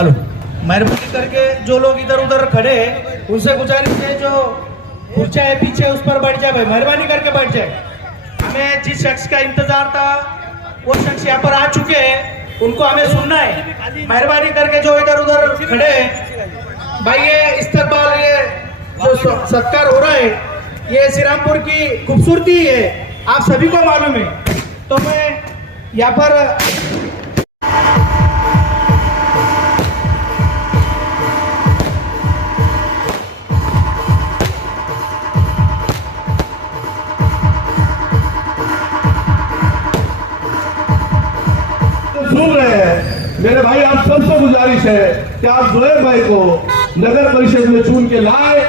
Hello, मेहरबानी करके जो लोग इधर उधर खड़े हैं उनसे गुजारिश है जो कुर्सियां है पीछे उस पर बैठ जाए भाई, मेहरबानी करके बैठ जाए। हमें जिस शख्स का इंतजार था वो शख्स यहाँ पर आ चुके हैं, उनको हमें सुनना है। मेहरबानी करके जो इधर उधर खड़े हैं भाई, ये इस्तकबाल, ये जो सत्कार हो रहा है ये श्रीरामपुर की खूबसूरती है, आप सभी को मालूम है। तो मैं यहाँ पर सुन रहे हैं मेरे भाई, आप सबसे गुजारिश है कि आप जोएब भाई को नगर परिषद में चुन के लाए,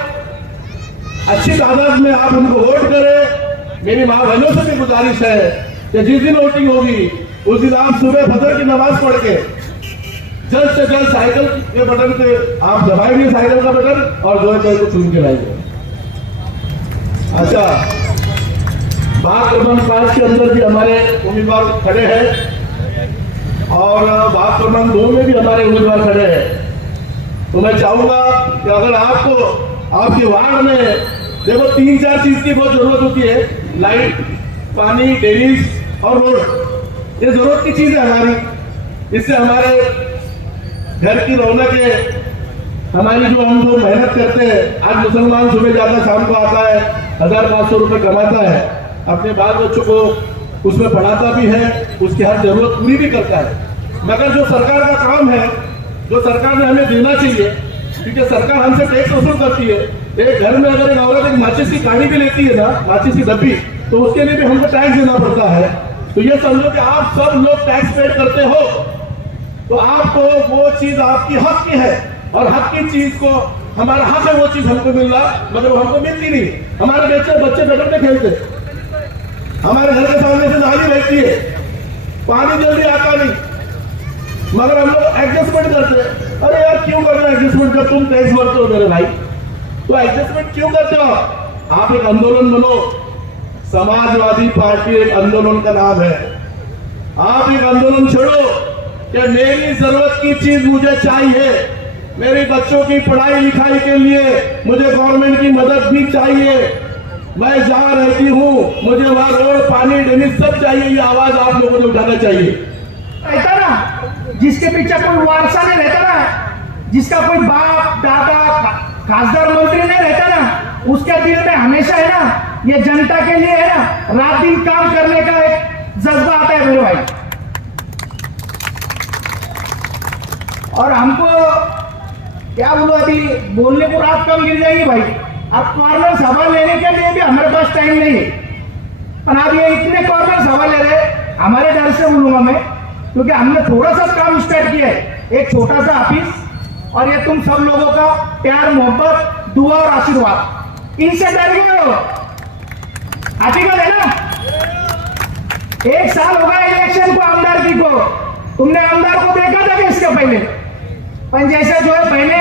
अच्छी तादाद में आप उनको वोट करें। मेरी माँ बहनों से भी गुजारिश है कि जिस दिन वोटिंग होगी उस दिन आप सुबह फजर की नमाज पढ़ के जल्द से जल्द साइकिल के बटन पे आप दबाएंगे, साइकिल का बटन, और जोएब भाई को चुन के लाएंगे। अच्छा, वार्ड क्रमांक 5 के अंदर भी हमारे उम्मीदवार खड़े हैं और वार्ड क्रमांक 2 में भी हमारे उम्मीदवार खड़े हैं। तो मैं चाहूंगा कि अगर आपको आपके वार्ड में देखो 3-4 चीज की बहुत जरूरत होती है, लाइट, पानी, डेरीज और रोड, ये जरूरत की चीज है हमारी। इससे हमारे घर की रौनक है, हमारी जो हम लोग मेहनत करते हैं, आज मुसलमान सुबह जाता शाम को आता है, 1000-500 रुपए कमाता है, अपने बाल बच्चों को उसमें पढ़ाता भी है, उसकी हर जरूरत पूरी भी करता है। मगर जो सरकार का काम है, जो सरकार ने हमें देना चाहिए, क्योंकि सरकार हमसे टैक्स वसूल करती है। एक घर में अगर एक औरत एक माचिस की कहानी भी लेती है ना, माचिस की डब्बी, तो उसके लिए भी हमको टैक्स देना पड़ता है। तो ये समझो कि आप सब लोग टैक्स पे करते हो, तो आपको वो चीज आपकी हक की है, और हक की चीज को हमारा हक है, वो चीज हमको मिल रहा, मगर वो हमको मिलती नहीं। हमारे बच्चे गटर में खेलते, हमारे घर के सामने से नाली बहती है, पानी जल्दी आता नहीं, मगर हम लोग एडजस्टमेंट करते। अरे यार क्यों कर रहे हो एडजस्टमेंट, जब तुम टैक्स भरते हो मेरे भाई, तो एडजस्टमेंट क्यों करते हो? आप एक आंदोलन बनो, समाजवादी पार्टी एक आंदोलन का नाम है। आप एक आंदोलन छेड़ो कि मेरी जरूरत की चीज मुझे चाहिए, मेरे बच्चों की पढ़ाई लिखाई के लिए मुझे गवर्नमेंट की मदद भी चाहिए, मैं जहां रहती हूँ मुझे वहां रोड, पानी, ड्रेनेज सब चाहिए। ये आवाज आप लोगों ने उठाना चाहिए। रहता ना, जिसके पीछे कोई वारसा नहीं रहता ना, जिसका कोई बाप दादा खासदार मंत्री नहीं रहता ना, उसके दिल में हमेशा है ना, ये जनता के लिए है ना, रात दिन काम करने का एक जज्बा आता है मेरे भाई। और हमको क्या बोलो, अभी बोलने को रात कम गिर जाएगी भाई। अब कॉर्नर सभा लेने के लिए भी हमारे पास टाइम नहीं है, पर आप ये इतने कॉर्नर सभा ले रहे, हमारे डर से बोलूंगा मैं, क्योंकि हमने थोड़ा सा काम स्टार्ट किया है, एक छोटा सा ऑफिस, और ये तुम सब लोगों का प्यार, मोहब्बत, दुआ और आशीर्वाद, इनसे डर गए हो। हकीकत है ना, 1 साल हो गया इलेक्शन को, आमदारगी को। तुमने आमदार को देखा था कि इसके पहले, पर जैसे जो है पहले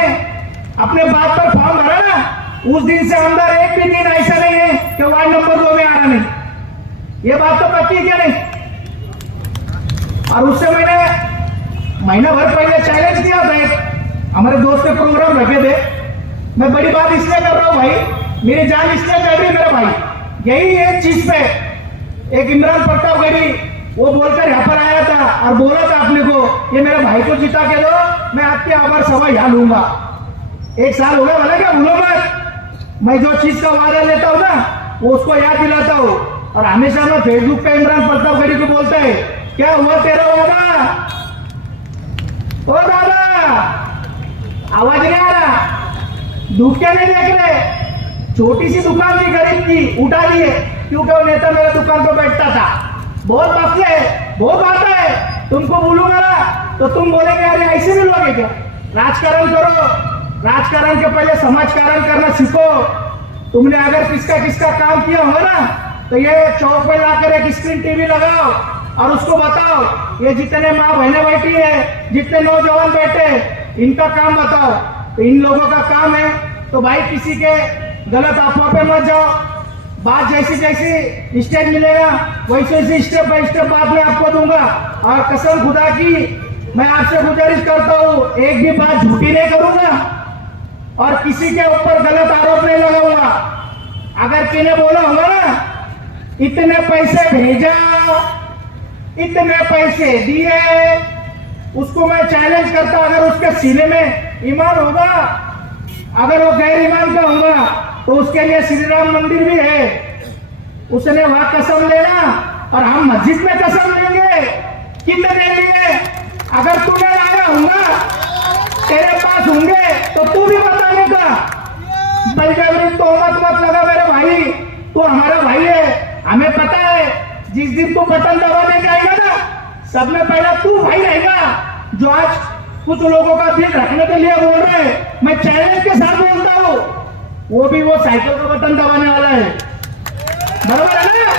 अपने बात पर फॉर्म भरा ना, उस दिन से आमदार एक भी दिन ऐसा नहीं है कि वार्ड नंबर 2 में आ रहा नहीं। ये बात तो पक्की क्या नहीं? और उससे मैंने महीना भर पहले चैलेंज दिया था, हमारे दोस्त के प्रोग्राम रखे थे। मैं बड़ी बात इसलिए कर रहा हूं भाई, मेरी जान इसलिए चल रही मेरे भाई, यही एक चीज पे एक इमरान प्रतापगढ़ी वो बोलकर यहाँ पर आया था और बोला था अपने को, ये मेरे भाई को जिता के दो, मैं आपकी आभार सभा यहाँ लूंगा। 1 साल हो गया, भला क्या भूलो मत, मैं जो चीज का वादा लेता हूँ ना वो उसको याद दिलाता हूँ। और हमेशा मैं फेसबुक पे इमरान प्रतापगढ़ी को बोलता है, क्या हुआ तेरा वादा? ओ दादा, आवाज नहीं आ रहा, धूप क्या नहीं देख रहे? छोटी सी दुकान थी गरीब की, उठा लिए, क्योंकि वो नेता मेरे दुकान पर बैठता था। बहुत मसले, बहुत बात है, तुमको बोलूंगा ना तो तुम बोलेंगे अरे ऐसे भी लोग है क्या? राजकारण करो, राजकारण के पहले समाजकारण करना सीखो। तुमने अगर किसका काम किया हो ना, तो ये चौक पे लाकर एक स्क्रीन टीवी लगाओ और उसको बताओ, ये जितने माँ बहनें बैठी है, जितने नौजवान बैठे, इनका काम बताओ। तो इन लोगों का काम है, तो भाई किसी के गलत अफवाह पे मत जाओ। बात जैसी जैसी स्टेज मिलेगा वैसे वैसे स्टेप बाय स्टेप बात मैं आपको दूंगा। और कसम खुदा की मैं आपसे गुजारिश करता हूं, एक भी बात झूठी नहीं करूंगा और किसी के ऊपर गलत आरोप नहीं लगाऊंगा। अगर किन्हें बोला होगा ना इतने पैसे भेजा, इतने पैसे दिए, उसको मैं चैलेंज करता, अगर उसके सीने में ईमान होगा, अगर वो गैर ईमान का होगा तो उसके लिए श्री राम मंदिर भी है, उसने वहां कसम लेना और हम मस्जिद में कसम लेंगे। कितने लिए? अगर तूने लाया होगा, तेरे पास होंगे तो तू भी बताने का। बलजबरी तोहमत मत लगा मेरे भाई, तू हमारा भाई है, हमें पता है जिस दिन तू बटन दबाने जाएगा ना, सब में पहला तू भाई रहेगा। जो आज कुछ लोगों का दिल रखने के लिए बोल रहे हैं, मैं चैलेंज के साथ बोलता हूं, वो भी वो साइकिल का बटन दबाने वाला है, बराबर है ना?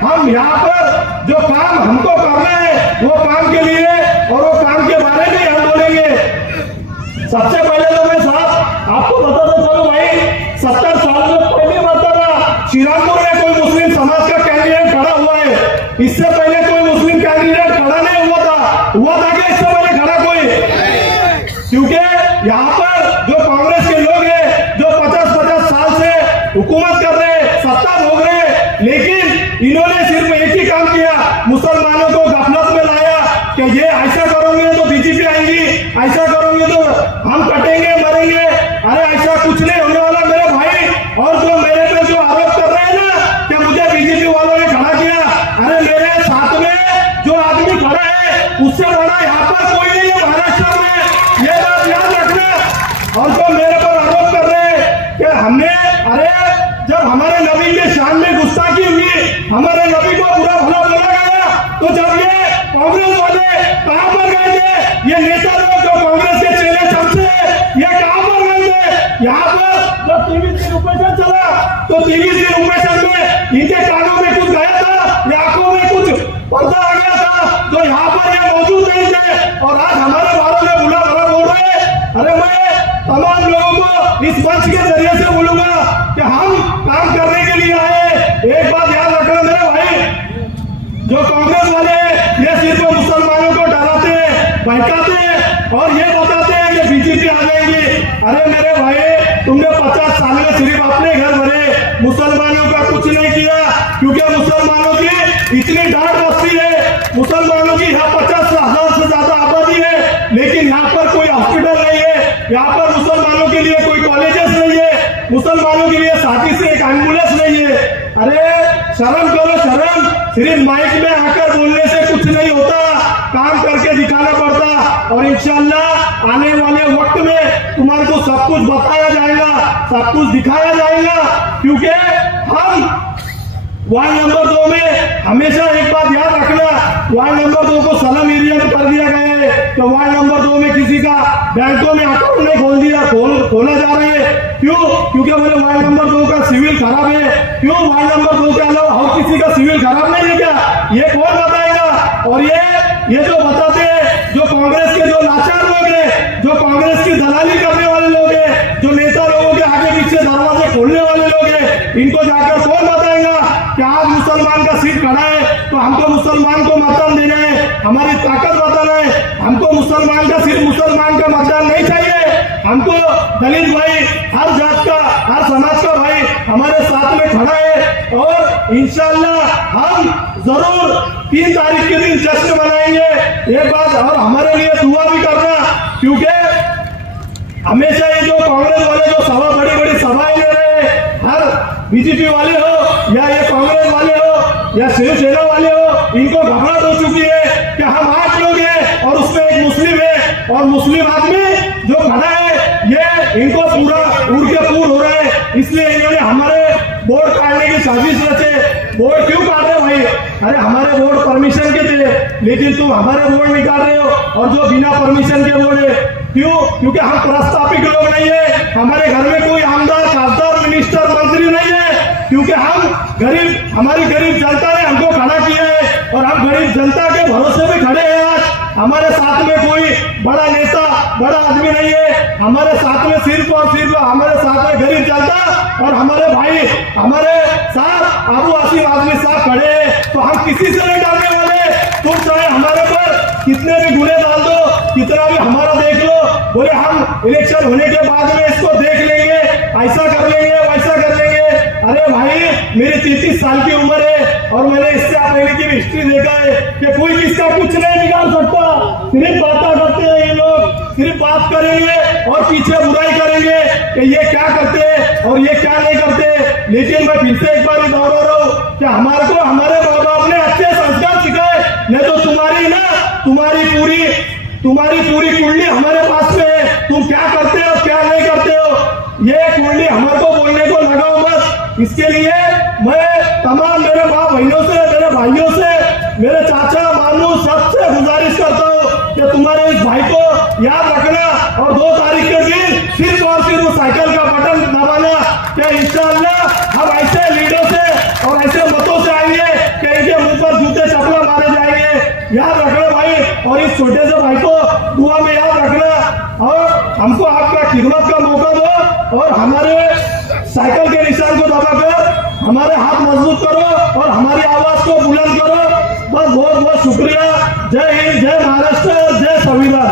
हम यहाँ पर जो काम हमको करना है वो काम के लिए और वो काम के बारे में हम बोलेंगे। सबसे पहले तो मैं साहब आपको बताता चलो भाई, 70 साल में पहली मरतबा श्रीरामपुर में कोई मुस्लिम समाज का कैंडिडेट खड़ा हुआ है। इससे पहले कोई मुस्लिम कैंडिडेट खड़ा नहीं हुआ था क्या इससे पहले खड़ा कोई? क्योंकि यहाँ पर जो कांग्रेस के लोग हैं जो 50-50 साल से हुकूमत कर रहे हैं, सत्ता भोग रहे हैं, लेकिन इन्होंने सिर्फ एक ही काम किया, मुसलमानों को गफलत में लाया कि ये ऐसा करोगे तो बीजेपी आएंगी, ऐसा करोगे तो हम कटेंगे मरेंगे। अरे ऐसा कुछ नहीं होने वाला मेरे भाई। और जो मेरे पे जो आरोप कर रहे हैं ना कि मुझे बीजेपी वालों ने खड़ा किया, अरे मेरे साथ में जो आदमी खड़ा है उससे बड़ा यहाँ पर कोई नहीं है महाराष्ट्र में, ये बात याद रखना। और जो मेरे पर आरोप कर रहे हैं कि हमने, अरे जब हमारे नबी के शान में गुस्ताखी हुई, हमारे नबी को बुरा भला बोला गया, तो जब ये कांग्रेस वाले कहां पर गए थे? ये नेता लोग जो कांग्रेस के चेले चमचे, ये कहां पर गए थे? यहाँ पर जब टीवी ऑपरेशन चला तो टीवी ऑपरेशन में इनके कानों में कुछ गया था या आंखों में कुछ पर्दा आ गया था, तो यहाँ पर ये मौजूद नहीं थे और आज हमारे बारे में बुरा भला बोल रहे हैं। अरे मैं तमाम लोगों को इस मंच के जरिए से बोलूंगा कि हम काम करने के लिए आए। एक बात याद रखना मेरे भाई, जो कांग्रेस वाले ये सिर्फ मुसलमानों को डराते हैं, बहकाते हैं और ये बताते हैं कि बीजेपी आ जाएगी। अरे मेरे भाई, तुमने 50 साल में सिर्फ अपने घर भरे, मुसलमानों का कुछ नहीं किया, क्योंकि मुसलमानों की इतनी डांट बस्ती है, मुसलमानों की यहाँ 50,000 से ज्यादा आबादी है, लेकिन यहाँ पर कोई हॉस्पिटल नहीं है, यहाँ पर मुसलमानों के लिए कोई कॉलेजेस नहीं है, मुसलमानों के लिए साथी से एक एम्बुलेंस नहीं है। अरे शर्म करो शर्म, सिर्फ माइक में आकर बोलने से कुछ नहीं होता, काम करके दिखाना पड़ता। और इंशाल्लाह आने वाले वक्त में तुम्हारे को सब कुछ बताया जाएगा, सब कुछ दिखाया जाएगा, क्योंकि हम वार्ड नंबर 2 में हमेशा एक बात याद रखना, वार्ड नंबर 2 को सलम एरिया में कर दिया गया है, तो वार्ड नंबर 2 में किसी का बैंकों में अकाउंट नहीं खोला जा रहा है। क्यों? क्योंकि बोले वार्ड नंबर 2 का सिविल खराब है। क्यों? वार्ड नंबर 2 के अलावा और किसी का सिविल खराब नहीं है क्या? ये कौन बताएगा? और ये जो बताते हैं, जो कांग्रेस के जो लाचार लोग हैं, जो कांग्रेस की दलाली करने वाले लोग हैं, जो नेता लोगों के आगे पीछे दरवाजे खोलने वाले लोग हैं, इनको जाकर कौन बताएगा कि आज मुसलमान का सीट खड़ा है तो हमको मुसलमान को मतदान देना है, हमारी ताकत बताना है। हमको मुसलमान का सिर्फ मुसलमान का मतदान नहीं चाहिए, हमको दलित भाई, हर जात का, हर समाज का भाई हमारे साथ में खड़ा है। और इंशाल्लाह हम जरूर 3 तारीख के दिन जश्न मनाएंगे। एक बात और हमारे लिए दुआ भी करना, क्योंकि हमेशा ये जो कांग्रेस वाले जो सभा बड़ी बड़ी सभाएं ले रहे हैं, हर बीजेपी वाले हो या ये कांग्रेस वाले हो या शिवसेना वाले हो, इनको घबराहट हो चुकी है कि हम 8 लोग हैं और उसमें एक मुस्लिम है, और मुस्लिम आदमी जो खड़ा है ये इनको पूरा उड़ के पूर हो रहा है, इसलिए इन्होंने हमारे वोट काटने की साजिश रचे। वोट क्यों काट रहे भाई? अरे हमारे वोट परमिशन के थे, लेकिन तुम हमारे वोट निकाल रहे हो, और जो बिना परमिशन के वोट है। क्यों? क्योंकि हम प्रस्तावित लोग नहीं है, हमारे घर में कोई आमदार, खासदार, मिनिस्टर, मंत्री नहीं है, क्योंकि हम गरीब, हमारी गरीब जनता ने हमको खड़ा किया है और हम गरीब जनता के भरोसे में खड़े हैं। आज हमारे साथ में कोई बड़ा नेता, बड़ा आदमी नहीं है, हमारे साथ में सिर्फ और सिर्फ हमारे साथ में गरीब जनता और हमारे भाई, हमारे साथ अबू आसिम आजमी साहब खड़े हैं। तो हम किसी से नहीं डरने वाले, तुम चाहे हमारे पर कितने भी गुने डाल दो, कितना भी हमारा देख लो, बोले हम इलेक्शन होने के बाद में इसको देख लेंगे, ऐसा कर लेंगे, वैसा कर लेंगे। अरे भाई, मेरी 33 साल की उम्र है और मैंने इससे पहले की हिस्ट्री देखा है कि कोई किसका कुछ नहीं निकाल सकता। सिर्फ बातें करते हैं ये लोग, सिर्फ बात करेंगे और पीछे बुराई करेंगे कि ये क्या करते हैं और ये क्या नहीं करते। लेकिन मैं फिर से एक बार दोहरा रहा हूँ कि हमारे को हमारे माँ बाप ने अच्छे संस्कार सिखाए, नहीं तो तुम्हारी पूरी कुंडली हमारे पास में है, तुम क्या करते हो क्या नहीं करते हो, ये कुंडली हमारे को बोलने को लगाओ मत। इसके लिए मैं तमाम मेरे माँ बहनों से, मेरे भाइयों से, मेरे चाचा मामू सबसे गुजारिश करता हूँ कि तुम्हारे इस भाई को याद रखना और 2 तारीख के दिन सिर्फ और सिर्फ साइकिल का बटन दबाना कि इंशाअल्लाह हम ऐसे लीडर से और ऐसे मतों से आएंगे कि इनके मुंह पर जूते चपला मारे जाएंगे। याद रखना भाई, और इस छोटे से भाई को दुआ में याद रखना और हमको आपका खिदमत का मौका दो और हमारे साइकिल के निशान को दबाकर हमारे हाथ मजबूत करो और हमारी आवाज को बुलंद करो। बस बहुत बहुत शुक्रिया। जय हिंद, जय महाराष्ट्र, जय संविधान।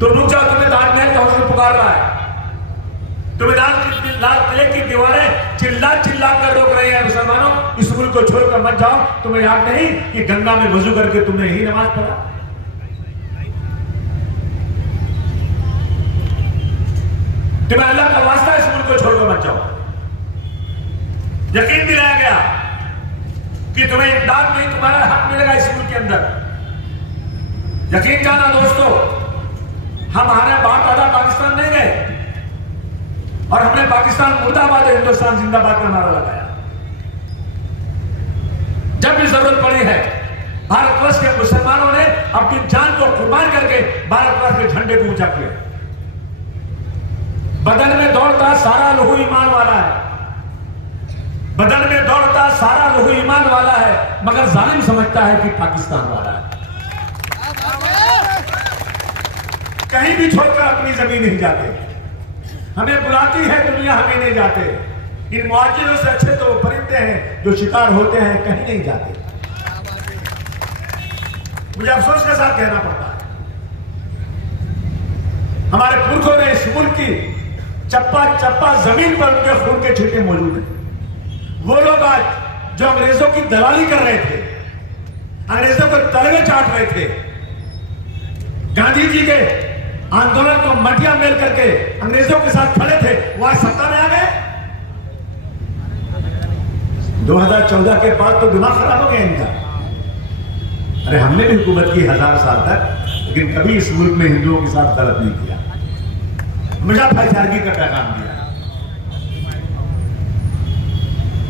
तो रुक जाओ, तुम्हें ताजमहल का हुस्न पुकार रहा है, तुम्हें लाल किले की दीवारें चिल्ला चिल्ला कर रोक रही है। मुसलमानों, इस मुल्क को छोड़कर मत जाओ। तुम्हें याद नहीं कि गंगा में वजू करके तुमने ही नमाज पढ़ा? तुम्हें अल्लाह का वास्ता, इस मुल्क को छोड़कर मत जाओ। यकीन दिलाया गया कि तुम्हें इमदाद नहीं, तुम्हारा हक मिलेगा इस मुल्क के अंदर। यकीन जाना दोस्तों, हम हमारे बाप दादा पाकिस्तान नहीं गए और हमने पाकिस्तान मुर्दाबाद, हिंदुस्तान जिंदाबाद का नारा लगाया। जब भी जरूरत पड़ी है, भारतवर्ष के मुसलमानों ने अपनी जान को कुर्बान करके भारतवर्ष के झंडे को ऊंचा किया। बदन में दौड़ता सारा लहू ईमान वाला है, बदन में दौड़ता सारा लहू ईमान वाला है, मगर जालिम समझता है कि पाकिस्तान वाला है। कहीं भी छोड़कर अपनी जमीन नहीं जाते, हमें बुलाती है दुनिया, हमें नहीं जाते। इन मुआजिरों से अच्छे तो परिंदे हैं जो शिकार होते हैं, कहीं नहीं जाते। मुझे अफसोस के साथ कहना पड़ता है, हमारे पुरखों ने इस मुल्क की चप्पा चप्पा जमीन पर उनके खून के छींटे मौजूद हैं। वो लोग आज जो अंग्रेजों की दलाली कर रहे थे, अंग्रेजों को तलवे चाट रहे थे, गांधी जी के आंदोलन को मटिया मेल करके अंग्रेजों के साथ खड़े थे, वो आज सत्ता में आ गए। 2014 के बाद तो दिमाग खराब हो गया इनका। अरे हमने भी हुकूमत की 1000 साल तक, लेकिन कभी इस मुल्क में हिंदुओं के साथ गलत नहीं किया, हमेशा भाईचारगी का पैगाम दिया।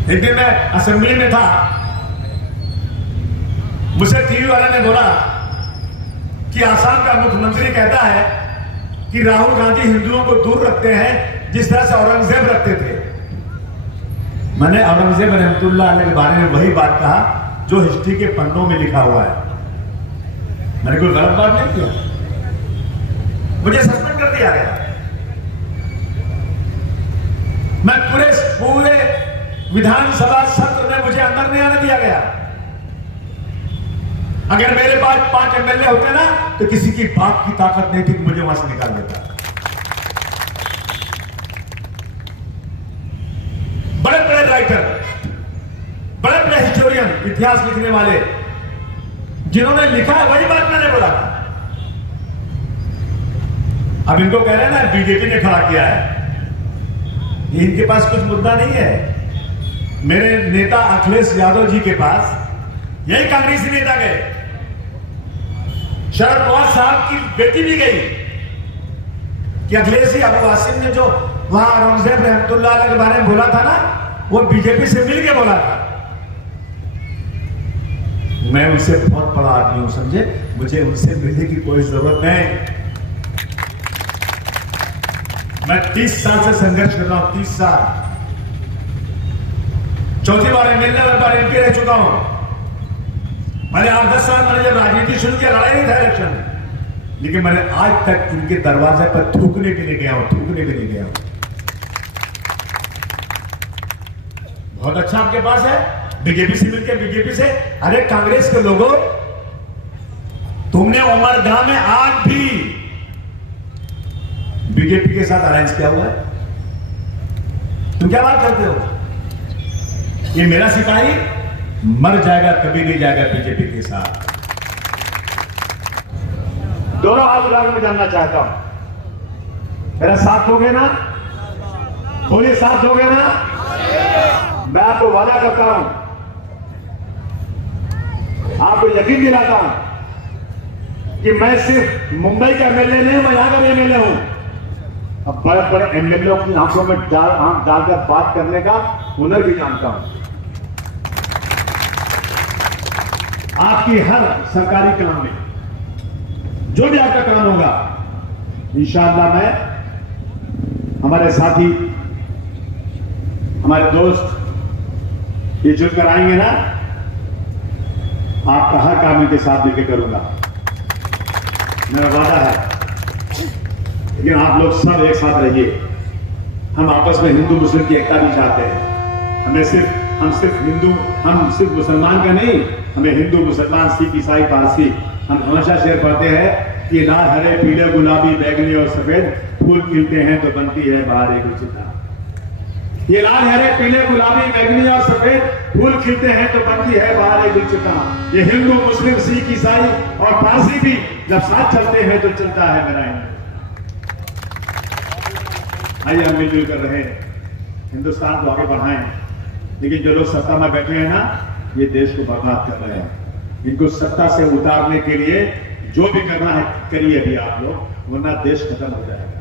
एक दिन मैं असेंबली में था, मुझसे टीवी वाला ने बोला कि आसाम का मुख्यमंत्री कहता है कि राहुल गांधी हिंदुओं को दूर रखते हैं जिस तरह से औरंगजेब रखते थे। मैंने औरंगजेब रहमतुल्लाह अलैह के बारे में वही बात कहा जो हिस्ट्री के पन्नों में लिखा हुआ है। मैंने कोई गलत बात नहीं किया, मुझे सस्पेंड कर दिया गया। मैं पूरे विधानसभा सत्र में मुझे अंदर नहीं आने दिया गया। अगर मेरे पास 5 एमएलए होते ना, तो किसी की बात की ताकत नहीं थी कि मुझे वहां से निकाल देता। बड़े बड़े राइटर, बड़े बड़े हिस्टोरियन, इतिहास लिखने वाले जिन्होंने लिखा है वही बात मैंने बोला। अब इनको कह रहे हैं ना बीजेपी ने खड़ा किया है, इनके पास कुछ मुद्दा नहीं है। मेरे नेता अखिलेश यादव जी के पास यही कांग्रेसी नेता गए, शरद पवार साहब की बेटी भी गई कि अखिलेश जी अबू आसिम ने जो वहां औरंगजेब रहमतुल्लाह अलैह के बारे में बोला था ना, वो बीजेपी से मिलके बोला था। मैं उनसे बहुत बड़ा आदमी हूं, समझे, मुझे उनसे मिलने की कोई जरूरत नहीं। मैं 30 साल से संघर्ष कर रहा हूं, 30 साल। चौथी बार एमएलए और बार एमपी रह चुका हूं। मैंने 8-10 साल मैंने जब राजनीति शुरू किया, लड़ाई नहीं था इलेक्शन, लेकिन मैंने आज तक उनके दरवाजे पर थूकने के लिए गया हूं, थूकने के लिए गया हूं। बहुत अच्छा आपके पास है, बीजेपी से मिलकर बीजेपी से। अरे कांग्रेस के लोगों, तुमने उमरगा में आज भी बीजेपी के साथ अलायंस किया हुआ है। तुम क्या बात करते हो? ये मेरा सिपाही मर जाएगा, कभी नहीं जाएगा बीजेपी के साथ। दोनों हाथ उठाकर मैं जानना चाहता हूं, मेरा साथ दोगे ना? बोलिए, साथ दोगे ना? मैं आपको वादा करता हूं, आपको यकीन दिलाता हूं कि मैं सिर्फ मुंबई का एमएलए नहीं, मैं यहां का एमएलए हूं। अब बड़े बड़े एमएलए की आंखों में आंख डालकर बात करने का हुनर भी जानता हूं। आपकी हर सरकारी काम में जो भी आपका काम होगा, इंशाअल्लाह मैं, हमारे साथी, हमारे दोस्त ये चुनकर आएंगे ना, आपका हर काम इनके साथ मिलकर करूंगा, मेरा वादा है। लेकिन आप लोग सब एक साथ रहिए। हम आपस में हिंदू मुस्लिम की एकता भी चाहते हैं। हम सिर्फ मुसलमान का नहीं, हमें हिंदू मुसलमान सिख ईसाई पारसी, हम हमेशा शेर पढ़ते हैं कि लाल हरे पीले गुलाबी बैगनी और सफेद फूल खिलते हैं तो बनती है बाहर एक उचिता। ये लाल हरे पीले गुलाबी बैगनी और सफेद फूल खिलते हैं तो बनती है बाहर एक उचिता। ये हिंदू मुस्लिम सिख ईसाई और पारसी भी जब साथ चलते हैं तो चलता है मेरा हिंदू। आइए हम मिलजुल कर रहे, हिंदुस्तान को आगे बढ़ाएं। लेकिन जो लोग सत्ता में बैठे हैं ना, ये देश को बर्बाद कर रहे हैं। इनको सत्ता से उतारने के लिए जो भी करना है करिए अभी आप लोग, वरना देश खत्म हो जाएगा।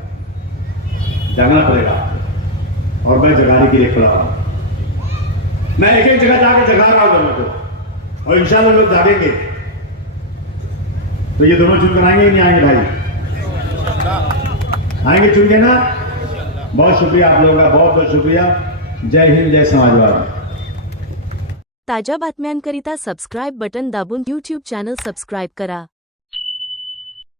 जागना पड़ेगा आपको, और मैं जगाने के लिए खड़ा हूं। मैं एक एक जगह जाकर जगा रहा हूं लोगों को, और इंशाल्लाह लोग जागेंगे। तो ये दोनों चुन कर आएंगे नहीं आएंगे भाई? आएंगे चुन के ना। बहुत शुक्रिया आप लोगों का, बहुत बहुत शुक्रिया। जय हिंद, जय समाजवाद। ताज्या बातम्यांकरिता सबस्क्राईब बटन दाबून YouTube चॅनल सबस्क्राईब करा।